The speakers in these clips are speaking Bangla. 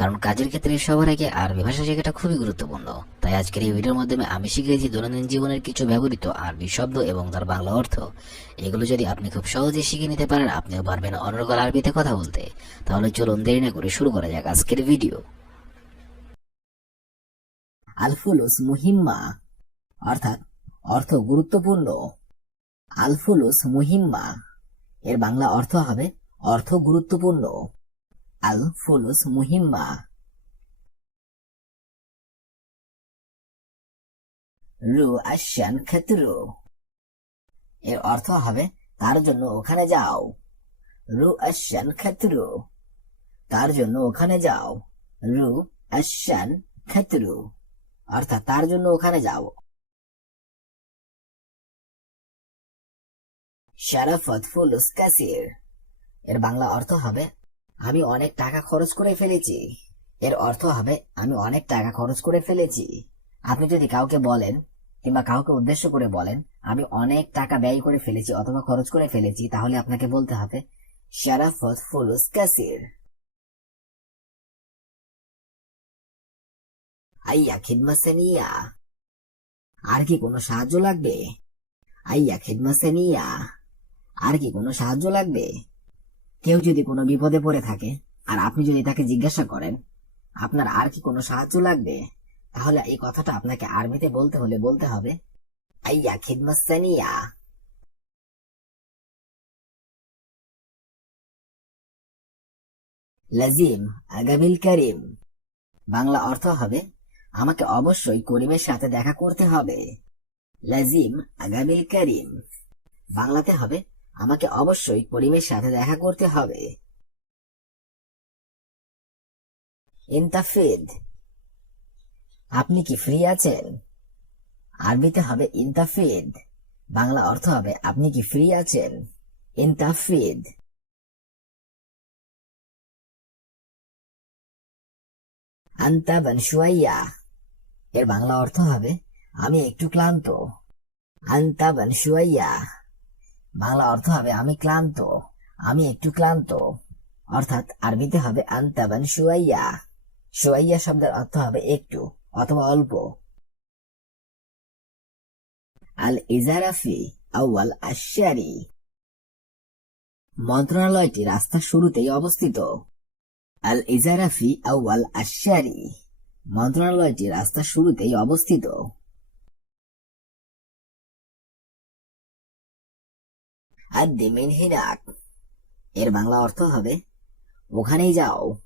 কারণ কাজের ক্ষেত্রে সবার আগে আরবি ভাষা শেখাটা খুবই গুরুত্বপূর্ণ। তাই আজকের এই ভিডিওর মাধ্যমে আমি শিখেছি দৈনন্দিন জীবনের কিছু ব্যবহৃত আরবি শব্দ এবং তার বাংলা অর্থ। এগুলো যদি আপনি খুব সহজে শিখে নিতে পারেন, আপনিও পারবেন অনর্গল আরবিতে কথা বলতে। তাহলে চলুন দেরি না করে শুরু করা যাক আজকের ভিডিও। আলফুলুস মুহিম্মা, অর্থাৎ অর্থ গুরুত্বপূর্ণ। আলফুলুস মুহিম্মা, এর বাংলা অর্থ হবে অর্থ গুরুত্বপূর্ণ। আল ফুলুস মুহিম্মা। রু আশান ক্ষেত্রু এর অর্থ হবে, তার জন্য ওখানে যাও। রু আশান ক্ষেত্রু তার জন্য ওখানে যাও। রু আশান ক্ষেত্রু অর্থাৎ, তার জন্য ওখানে যাও। শারাফত ফুলুস কাসির। এর বাংলা অর্থ হবে আমি অনেক টাকা খরচ করে ফেলেছি। এর অর্থ হবে, আমি অনেক টাকা খরচ করে ফেলেছি। আপনি যদি কাউকে বলেন কিংবা কাউকে উদ্দেশ্য করে বলেন, আমি অনেক টাকা ব্যয় করে ফেলেছি অথবা খরচ করে ফেলেছি, তাহলে আপনাকে বলতে হবে ফুলুস আইয়া আর কি কোনো সাহায্য লাগবে? আইয়া খিদমা সেনিয়া। আর কি কোনো সাহায্য লাগবে? কেউ যদি কোনো বিপদে পড়ে থাকে আর আপনি যদি তাকে জিজ্ঞাসা করেন, আপনার আর কি কোনো সাহায্য লাগবে? তাহলে এই কথাটা আপনাকে আরবিতে বলতে হলে বলতে হবে। আইয়া খিদমা সানিয়া। লাজিম আগামিল করিম। বাংলা অর্থ হবে, আমাকে অবশ্যই করিমের সাথে দেখা করতে হবে। লাজিম আগামিল করিম। বাংলাতে হবে আমাকে অবশ্যই করিমের সাথে দেখা করতে হবে। ইন্তাফিদ, আপনি কি ফ্রি আছেন? আরবিতে হবে ইন্তাফিদ, বাংলা অর্থ হবে আপনি কি ফ্রি আছেন? ইন্তাফিদ। আন্তা বানসুয়াইয়া এর বাংলা অর্থ হবে, আমি একটু ক্লান্ত। আন্তা বানসুয়াইয়া বাংলা অর্থ হবে আমি ক্লান্ত। আমি একটু ক্লান্ত। অর্থাৎ আরবিতে হবে আন্তাবান সুয়াইয়া। সুয়াইয়া শব্দের অর্থ হবে একটু অথবা অল্প। আল ইজারাফি আউয়াল আশারি মন্ত্রণালয়টি রাস্তার শুরুতেই অবস্থিত। আল ইজারাফি আউয়াল আশারি মন্ত্রণালয়টি রাস্তার শুরুতেই অবস্থিত। আদ্দিমিন হিনাক। এর বাংলা অর্থ হবে, ওখানেই যাও।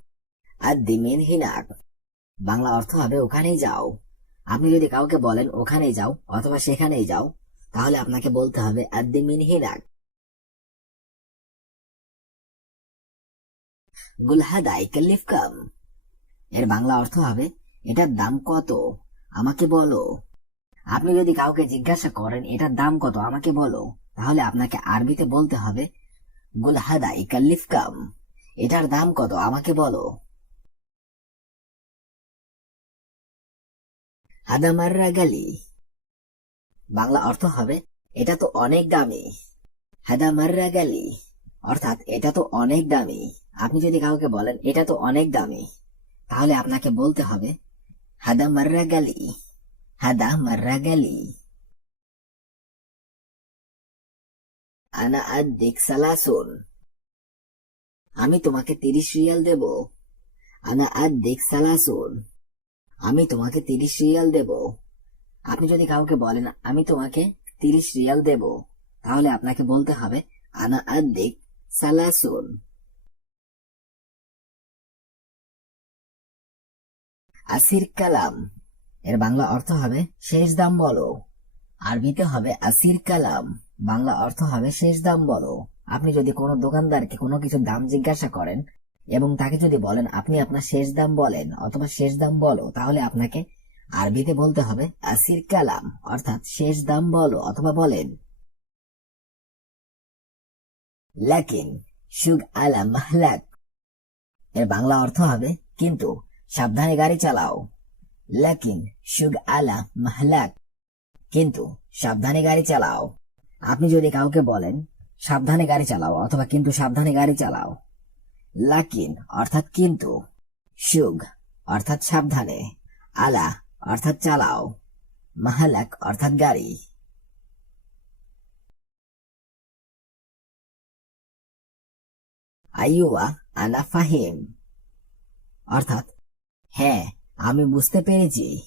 আদ্দিমিন হিনাক। বাংলা অর্থ হবে, ওখানেই যাও। আপনি যদি কাউকে বলেন, ওখানেই যাও, অথবা সেখানেই যাও, তাহলে আপনাকে বলতে হবে আদ্দিমিন হিনাক। গুলহাদাই কাম। এর বাংলা অর্থ হবে, এটার দাম কত? আমাকে বলো। আপনি যদি কাউকে জিজ্ঞাসা করেন, এটার দাম কত? আমাকে বলো। তাহলে আপনাকে আরবিতে বলতে হবে, গুলহাদা ইকাল্লিফ কাম, এটার দাম কত? আমাকে বলো। হাদামাররা গালি। বাংলা অর্থ হবে, এটা তো অনেক দামি। হাদামাররা গালি। অর্থাৎ, এটা তো অনেক দামি। আপনি যদি কাউকে বলেন, এটা তো অনেক দামি, তাহলে আপনাকে বলতে হবে, হাদা মাররা গালি। হাদা মাররা গালি। আনা আদ্দিক সালাসুন আমি তোমাকে তিরিশ রিয়াল দেব। আনা আদ্দিক সালাসুন আমি তোমাকে তিরিশ রিয়াল দেব। আপনি যদি কাউকে বলেন, আমি তোমাকে তিরিশ রিয়াল দেব, তাহলে আপনাকে বলতে হবে, আনা আদ্দিক সালাসুন আসির কালাম। এর বাংলা অর্থ হবে, শেষ দাম বলো। আরবিতে হবে, আসির কালাম। বাংলা অর্থ হবে শেষ দাম বলো। আপনি যদি কোনো দোকানদারকে কোনো কিছু দাম জিজ্ঞাসা করেন এবং তাকে যদি বলেন, আপনি আপনার শেষ দাম বলেন অথবা শেষ দাম বলো, তাহলে আপনাকে আরবিতে বলতে হবে আসির কালাম, অর্থাৎ শেষ দাম বলো অথবা বলেন। লাকিন, সুগ আলা মাহলাক। এর বাংলা অর্থ হবে, কিন্তু সাবধানে গাড়ি চালাও। লাকিন, সুগ আলা মাহলাক। কিন্তু সাবধানে গাড়ি চালাও। আপনি যদি কাউকে বলেন, সাবধানে গাড়ি চালাও, অথবা কিন্তু সাবধানে গাড়ি চালাও। লাকিন, অর্থাৎ কিন্তু। সুগ অর্থাৎ সাবধানে। আলা, অর্থাৎ চালাও। মাহালাক, অর্থাৎ গাড়ি। আইয়ুয়া আনা ফাহিম। অর্থাৎ হ্যাঁ আমি বুঝতে পেরেছি।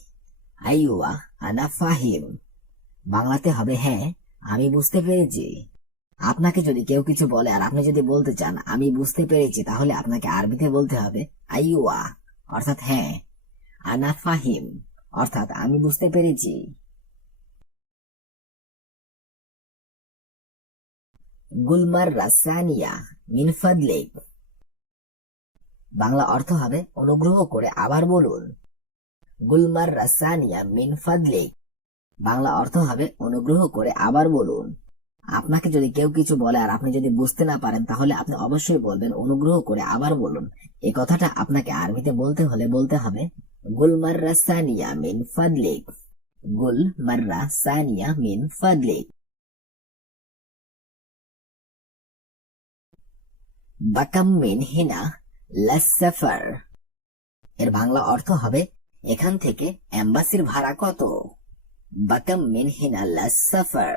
আইয়ুয়া আনা ফাহিম। বাংলাতে হবে হ্যাঁ আমি বুঝতে পেরেছি। আপনাকে যদি কেউ কিছু বলে আর আপনি যদি বলতে চান, আমি বুঝতে পেরেছি, তাহলে আপনাকে আরবিতে বলতে হবে, আইয়ুয়া, অর্থাৎ হ্যাঁ আনা ফাহিম, অর্থাৎ আমি বুঝতে পেরেছি। গুলমার রাসানিয়া, মিন ফাদলিক। বাংলা অর্থ হবে অনুগ্রহ করে আবার বলুন। গুলমার রাসানিয়া, মিন ফাদলিক। বাংলা অর্থ হবে অনুগ্রহ করে আবার বলুন। আপনাকে যদি কেউ কিছু বলে আর আপনি যদি বুঝতে না পারেন, তাহলে আপনি অবশ্যই বলবেন, অনুগ্রহ করে আবার বলুন। এই কথাটা আপনাকে আরবিতে বলতে হলে বলতে হবে গুলমার রাসানিয়া মিন ফাদলিক। গুল মার্রা সানিয়া মিন ফাদলিক। বাকাম মিন হিনা লাসাফার এর বাংলা অর্থ হবে, এখান থেকে এম্বাসির ভাড়া কত? বাকাম মিন হিনা লাসাফার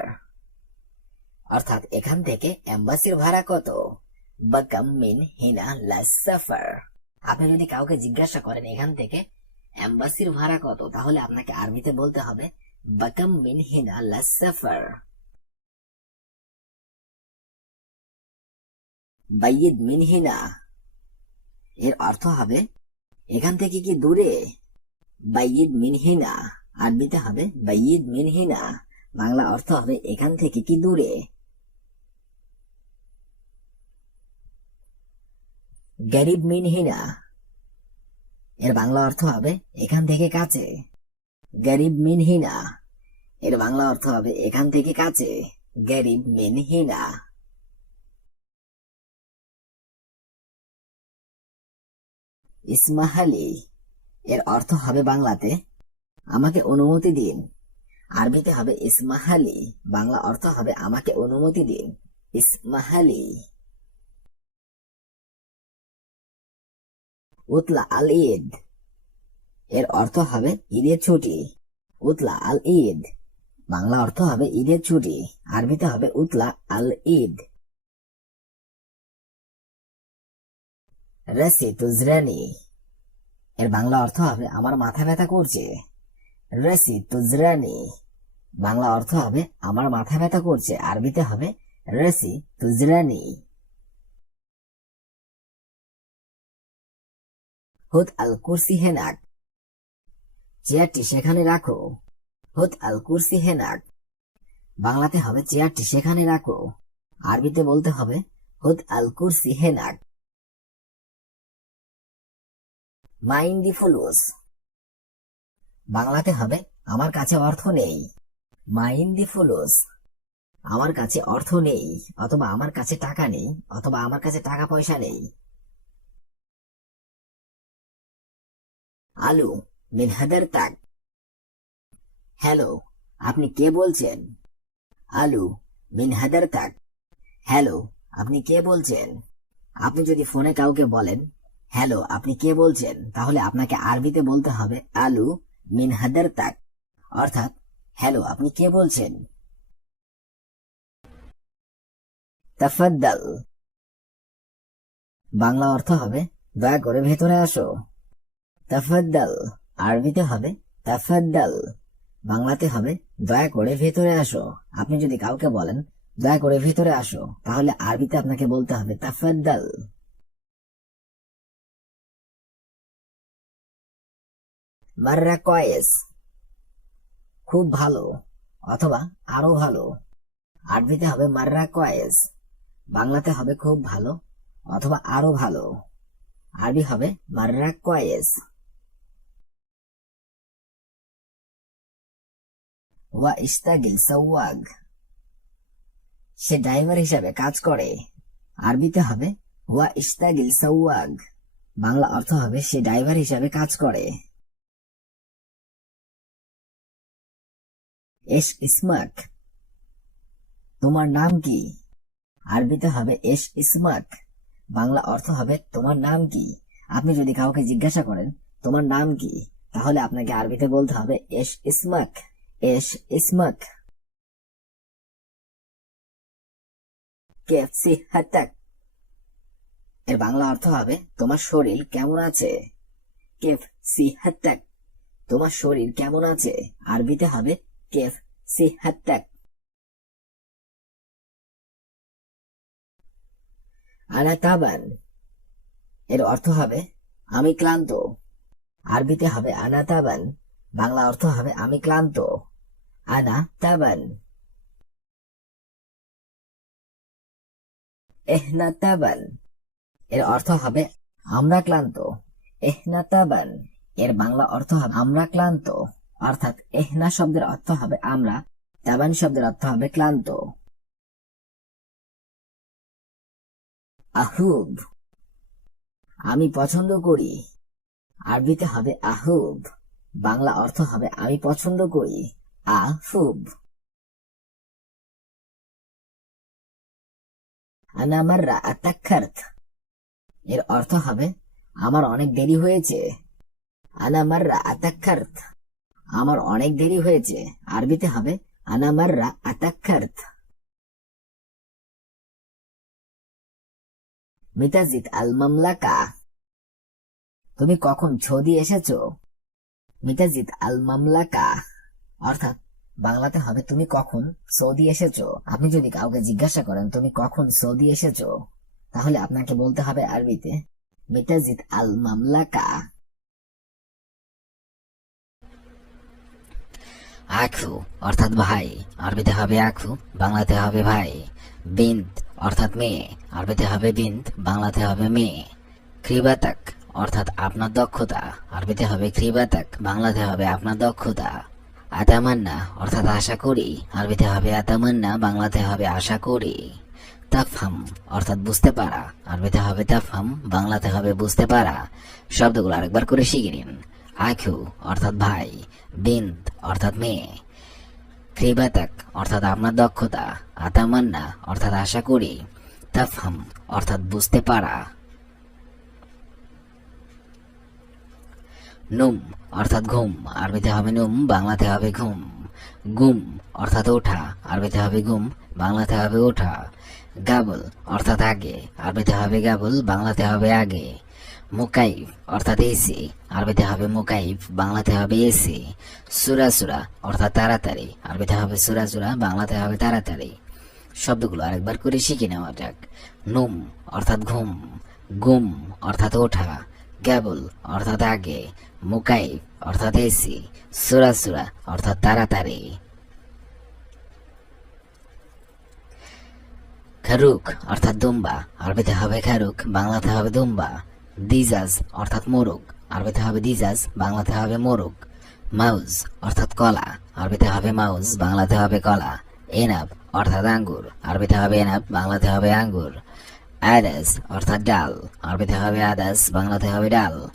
অর্থাৎ এখান থেকে এম্বাসির ভাড়া কত? বাকাম মিন হিনা লাসাফার আপনি যদি কাউকে জিজ্ঞাসা করেন এখান থেকে এম্বাসির ভাড়া কত, তাহলে আপনাকে আরবিতে বলতে হবে বাকাম মিন হিনা লাসাফার বাইয়িদ মিন হিনা এর অর্থ হবে, এখান থেকে কি দূরে? বাইয়িদ মিন হিনা আরবিতে হবে। বাইয়িদ মিন হিনা। বাংলা অর্থ হবে এখান থেকে কি দূরে? গরিব মিন হিনা। এর বাংলা অর্থ হবে এখান থেকে কাছে। গরিব মিন হিনা। এর বাংলা অর্থ হবে এখান থেকে কাছে। গরিব মিন হিনা। ইসমাহালি। এর অর্থ হবে বাংলাতে আমাকে অনুমতি দিন। আরবিতে হবে ইসমাহালি, বাংলা অর্থ হবে আমাকে অনুমতি দিন। ইসমাহালি। উতলা আল ঈদ। এর অর্থ হবে ঈদের ছুটি। উতলা আল ঈদ। বাংলা অর্থ হবে ঈদের ছুটি। আরবিতে হবে উতলা আল ঈদ। রাসি তুজরানি এর বাংলা অর্থ হবে, আমার মাথা ব্যথা করছে। রাসি, তুজরানি। বাংলা অর্থ হবে, আমার মাথা ব্যথা করছে। আরবিতে হবে, রাসি, তুজরানি। হুদ আল কুরসি হেনাক চেয়ারটি সেখানে রাখো। হুদ আল কুরসি হেনাক বাংলাতে হবে, চেয়ারটি সেখানে রাখো। আরবিতে বলতে হবে হুদ আল কুরসি হেনাক মাইন্দি ফুলুস। বাংলাতে হবে? আমার কাছে অর্থ নেই। মাইন্দি ফুলুস আমার কাছে অর্থ নেই, অথবা আমার কাছে টাকা নেই, অথবা আমার কাছে টাকা পয়সা নেই। আলু মিন হাদার তাক। হ্যালো, আপনি কে বলছেন? আলু মিন হাদার তাক। হ্যালো, আপনি কে বলছেন? আপনি যদি ফোনে কাউকে বলেন, হ্যালো, আপনি কে বলছেন? তাহলে আপনাকে আরবিতে বলতে হবে, আলু মিন হাদার তাক। অর্থাৎ, হ্যালো, আপনি কে বলছেন? তাফাদ্দাল। বাংলা অর্থ হবে, দয়া করে ভেতরে আসো। তাফাদ্দাল। আরবিতে হবে, তাফাদ্দাল। বাংলাতে হবে, দয়া করে ভেতরে আসো। আপনি যদি কাউকে বলেন, দয়া করে ভেতরে আসো, তাহলে আরবিতে আপনাকে বলতে হবে তাফাদ্দাল। খুব ভালো, অথবা আরও ভালো। আরবিতে হবে মাররা কয়েস বাংলাতে হবে খুব ভালো, অথবা আরও ভালো। আরবি হবে মাররা কয়েস ওয়া ইস্তাগিল সওয়াগ। সে ড্রাইভার হিসাবে কাজ করে। আরবিতে হবে ওয়া ইস্তাগিল সওয়াগ, বাংলা অর্থ হবে সে ড্রাইভার হিসাবে কাজ করে। এস ইসমাক। তোমার নাম কি? আরবিতে হবে এস ইসমাক। বাংলা অর্থ হবে তোমার নাম কি? আপনি যদি কাউকে জিজ্ঞাসা করেন, তোমার নাম কি? তাহলে আপনাকে আরবিতে বলতে হবে এস ইসমাক। এস ইসমাক। কেফ সিহাতাক এর বাংলা অর্থ হবে, তোমার শরীর কেমন আছে? কেফ সিহাতাক তোমার শরীর কেমন আছে? আরবিতে হবে কেফ সিহাতাক আনা এর অর্থ হবে, আমি ক্লান্ত। আরবিতে হবে, আনা তাবান বাংলা অর্থ হবে, আমি ক্লান্ত। আনা তাবান এর অর্থ হবে, আমরা ক্লান্ত। এহনা তাবান এর বাংলা অর্থ হবে, আমরা ক্লান্ত। অর্থাৎ এহনা শব্দের অর্থ হবে আমরা তাবান শব্দের অর্থ হবে ক্লান্ত। আহুব। আমি পছন্দ করি। আরবিতে হবে আহুব। বাংলা অর্থ হবে আমি পছন্দ করি। আহুব। এর অর্থ হবে, আমার অনেক দেরি হয়েছে। আনা মাররা আতাক্ষার্থ আমার অনেক দেরি হয়েছে। আরবিতে হবে আনা মাররা আতাক্ষার্থ মিতাজিদ আল মামলাকা তুমি কখন ছদি এসেছ? মিতাজিদ আল মামলাকা অর্থাৎ বাংলাতে হবে, তুমি কখন সৌদি এসেছ? আপনি যদি কাউকে জিজ্ঞাসা করেন, তুমি কখন সৌদি এসেছ? তাহলে আপনাকে বলতে হবে আরবিতে মিতাজিদ আল মামলাকা আখু, অর্থাৎ ভাই আরবিতে হবে আখু, বাংলাতে হবে ভাই। বিন্দ, অর্থাৎ মেয়ে আরবিতে হবে বিন্দ, বাংলাতে হবে মেয়ে। ক্রিবাতাক অর্থাৎ আপনার দক্ষতা আরবিতে হবে ক্রিবাতাক বাংলাতে হবে আপনার দক্ষতা। আতামান্না, অর্থাৎ আশা করি আরবিতে হবে আতামান্না, বাংলাতে হবে আশা করি। তাফহাম, অর্থাৎ বুঝতে পারা আরবিতে হবে তাফহাম, বাংলাতে হবে বুঝতে পারা। শব্দগুলো আরেকবার করে শিখে নিন। আখু অর্থাৎ ভাই বিন্ত অর্থাৎ মেয়ে ক্রিবাতাক অর্থাৎ আপনার দক্ষতা, আতামান্না, অর্থাৎ আশা করি তাফহাম, অর্থাৎ বুঝতে পারা। নুম, অর্থাৎ ঘুম, আরবিতে হবে নুম, বাংলাতে হবে ঘুম। গুম, অর্থাৎ ওঠা, আরবিতে হবে গুম বাংলাতে হবে ওঠা। গাবল, অর্থাৎ আগে, আরবিতে হবে গাবল, বাংলাতে হবে আগে। মুকাইফ অর্থাৎ এসি আরবিতে হবে মুকাইফ বাংলাতে হবে এসি সুরাসুরা অর্থাৎ তাড়াতাড়ি, আরবিতে হবে সুরাসুরা বাংলাতে হবে তাড়াতাড়ি। শব্দগুলো আরেকবার করে শিখে নেওয়া যাক। নুম, অর্থাৎ ঘুম। গুম, অর্থাৎ ওঠা। কেবল অর্থাৎ আগে। মুকাইফ অর্থাৎ এসি সুরাসুরা অর্থাৎ তাড়াতাড়ি। খারুক, অর্থাৎ দুম্বা। আরবিতে হবে খারুক, বাংলাতে হবে দুম্বা। দিজাজ, অর্থাৎ মোরগ। আরবিতে হবে দিজাজ, বাংলাতে হবে মোরগ। মাউজ, অর্থাৎ কলা। আরবিতে হবে মাউজ, বাংলাতে হবে কলা। এনাব, অর্থাৎ আঙ্গুর। আরবিতে হবে এনাব, বাংলাতে হবে আঙ্গুর। আদাস, অর্থাৎ ডাল। আরবিতে হবে আদাস, বাংলাতে হবে ডাল।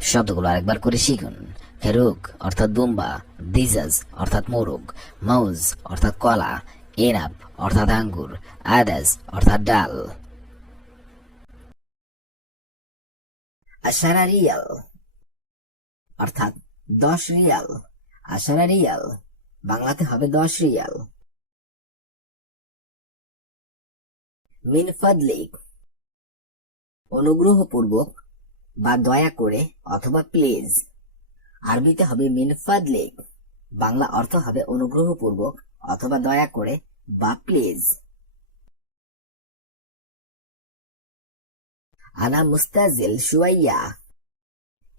শব্দগুলো আরেকবার করে শিখুন। হেরুক, অর্থাৎ বুম্বা। দিজাজ, অর্থাৎ মোরগ। মাউজ, অর্থাৎ কলা। এনাব, অর্থাৎ আঙ্গুর। আদাস, অর্থাৎ ডাল। আশারা রিয়াল। অর্থাৎ দশ রিয়াল। আশারা রিয়াল। বাংলাতে হবে দশ রিয়াল। মিন ফাদলিক। অনুগ্রহপূর্বক বা দয়া করে অথবা প্লিজ। আরবিতে হবে মিন ফাদলিক। বাংলা অর্থ হবে অনুগ্রহপূর্বক অথবা দয়া করে বা প্লিজ। আনা মুস্তাজিল শুয়াইয়া।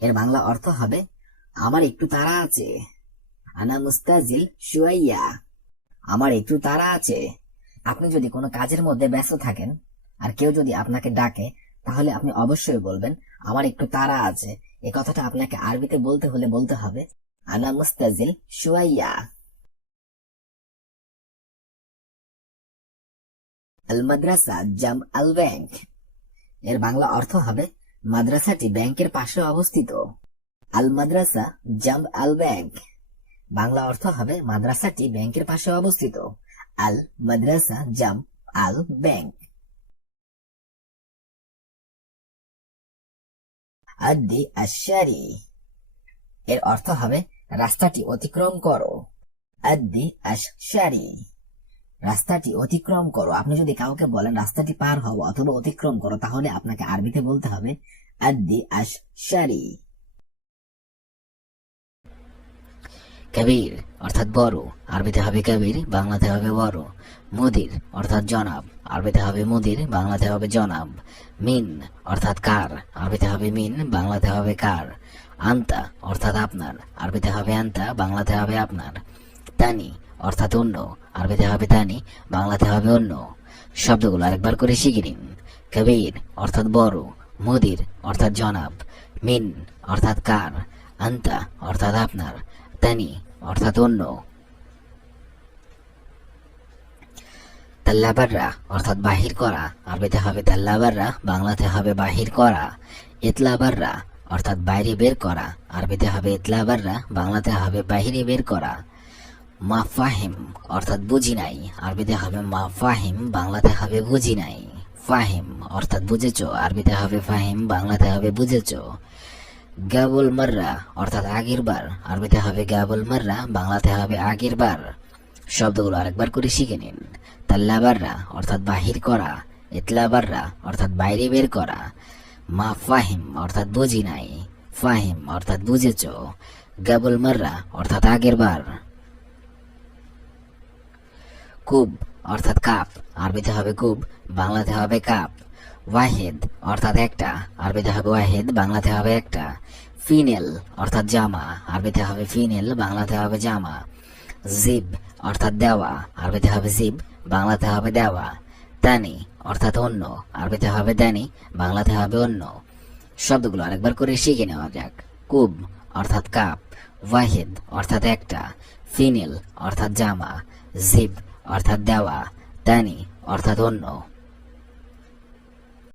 এর বাংলা অর্থ হবে, আমার একটু তারা আছে। আনা মুস্তাজিল শুয়াইয়া, আমার একটু তারা আছে। আপনি যদি কোনো কাজের মধ্যে ব্যস্ত থাকেন, আর কেউ যদি আপনাকে ডাকে, তাহলে আপনি অবশ্যই বলবেন, আমার একটু তারা আছে। এ কথাটা আপনাকে আরবিতে বলতে হলে বলতে হবে, আনা মুস্তাজিল শুয়াইয়া। আল মাদ্রাসা জাম আল ব্যাংক এর বাংলা অর্থ হবে মাদ্রাসাটি ব্যাংকের পাশে অবস্থিত। আল মাদ্রাসা জাম আল ব্যাংক বাংলা অর্থ হবে মাদ্রাসাটি ব্যাংকের পাশে অবস্থিত। আল মাদ্রাসা জাম আল ব্যাংক আদি আশারি এর অর্থ হবে রাস্তাটি অতিক্রম করো। আদি আশারি রাস্তাটি অতিক্রম করো। আপনি যদি কাউকে বলেন রাস্তাটি পার হও অথবা অতিক্রম করো, তাহলে আপনাকে আরবিতে বলতে হবে আদি আশারি কবির অর্থাৎ বড়, আরবিতে হবে কবির, বাংলাতে হবে বড়। মুদির অর্থাৎ জনাব, আরবিতে হবে মুদির, বাংলাতে হবে জনাব। মিন অর্থাৎ কার, আরবিতে হবে মিন, বাংলাতে হবে কার। আন্তা অর্থাৎ আপনার, আরবিতে হবে আন্তা, বাংলাতে হবে আপনার। তানি অর্থাৎ অন্য, আরবিতে হবে তানি, বাংলাতে হবে অন্য। শব্দগুলো আরেকবার করে শিখে নিন। কবির অর্থাৎ বড়, মুদির অর্থাৎ জনাব, মিন অর্থাৎ কার, আন্তা অর্থাৎ আপনার, তানি অর্থাৎ অন্য। তাল্লাবাররা অর্থাৎ বাহির করা, আরবিতে হবে তাল্লাবাররা, বাংলাতে হবে বাহির করা। ইতলাবাররা অর্থাৎ বাইরে বের করা, আরবিতে হবে ইতলাবাররা, বাংলাতে হবে বাহিরে বের করা। মাফাহিম, অর্থাৎ বুঝি নাই। আরবিতে হবে মাফাহিম, বাংলাতে হবে বুঝি নাই। ফাহিম, অর্থাৎ বুঝেছ। আরবিতে হবে ফাহিম, বাংলাতে হবে বুঝেছ। গাবুল মাররা, অর্থাৎ আগের বার। আরবিতে হবে গাবুল মাররা, বাংলাতে হবে আগের বার। শব্দগুলো আরেকবার করে শিখে নিন। তাল্লাবাররা, অর্থাৎ বাহির করা। ইতলাবাররা, অর্থাৎ বাইরে বের করা। মা ফাহিম অর্থাৎ বুঝি নাই। ফাহিম, অর্থাৎ বুঝেছ। গাবুল মাররা, অর্থাৎ আগের বার। কুব অর্থাৎ কাপ। আরবিতে হবে কুব বাংলাতে হবে কাপ। ওয়াহেদ, অর্থাৎ একটা। আরবিতে হবে ওয়াহেদ, বাংলাতে হবে একটা। ফিনেল, অর্থাৎ জামা। আরবিতে হবে ফিনেল, বাংলাতে হবে জামা। জিব, অর্থাৎ দেওয়া। আরবিতে হবে জিব, বাংলাতে হবে দেওয়া। তানি, অর্থাৎ অন্য। আরবিতে হবে দানি বাংলাতে হবে অন্য। শব্দগুলো আরেকবার করে শিখে নেওয়া যাক। কুব অর্থাৎ কাপ। ওয়াহিদ, অর্থাৎ একটা। ফিনেল, অর্থাৎ জামা। জিব অর্থাৎ দেওয়া তানি অর্থাৎ অন্য